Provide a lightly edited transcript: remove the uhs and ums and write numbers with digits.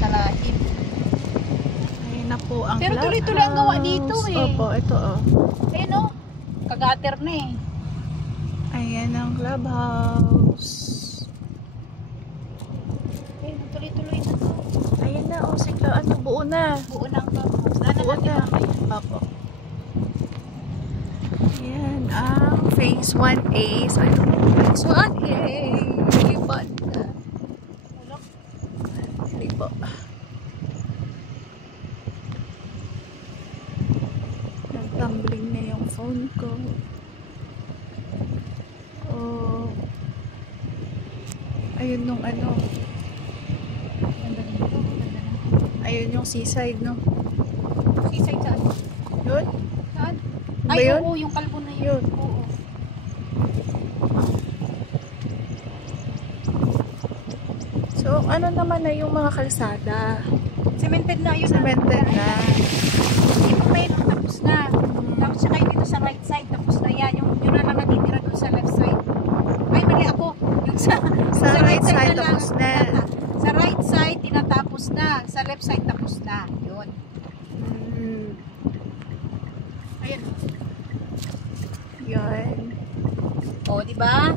Talahib. Ayun na po ang Pero clubhouse. tuloy-tuloy ang gawa dito eh. Opo, ito oh. Ayun o. Kagater na eh. Ayan ang clubhouse. Ayun, tuloy-tuloy na to. Ayan na oh, ano, buo na. Buo na ang clubhouse. Daanan Buo natin na. mamaya. Opo. Ayan ang phase 1A. So ito po, phase 1A. Lipad na. Lipo. Nag-tumbling na yung phone ko. Oh. Ayun nung ano. Ganda na dito. Ganda na. Ayun yung seaside, no? Seaside saan? Yun? Saan? Ba Ay, yun? oo, yung kalbo na yun. Yun. Oo. So, ano naman na yung mga kalsada? Cemented na yun. Cemented na. Yung may tapos na. Tapos siya kayo dito sa right side, tapos na yan. Yung na lang natitira doon sa left side. Ay, mali ako. Yung Sa right side, na lang. tapos na. Sa right side, tinatapos na. Sa left side, tapos na. Yun. Ayan. Yun. O, di ba?